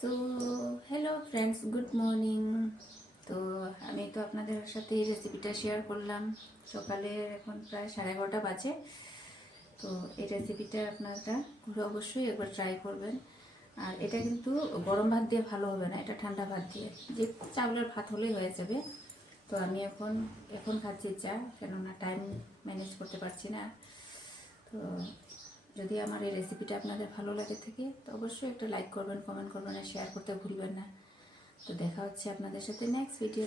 So hello friends, good morning. তো আমি তো আপনাদের সাথে এই রেসিপিটা শেয়ার করলাম সকালের, এখন প্রায় 11:30 বাজে। তো এই রেসিপিটা আপনারা ঘুরে অবশ্যই একবার ট্রাই করবেন। আর এটা কিন্তু গরম ভাত দিয়ে ভালো হবে না, এটা ঠান্ডা ভাত দিয়ে, যে চাউলের ভাত হলেই হয়ে যাবে। তো আমি এখন খাচ্ছি চা, কেননা টাইম ম্যানেজ করতে পারছি না। তো যদি আমার এই রেসিপিটা আপনাদের ভালো লাগে থাকে তো অবশ্যই একটা লাইক করবেন, কমেন্ট করবেন আর শেয়ার করতে ভুলবেন না। তো দেখা হচ্ছে আপনাদের সাথে নেক্সট ভিডিও।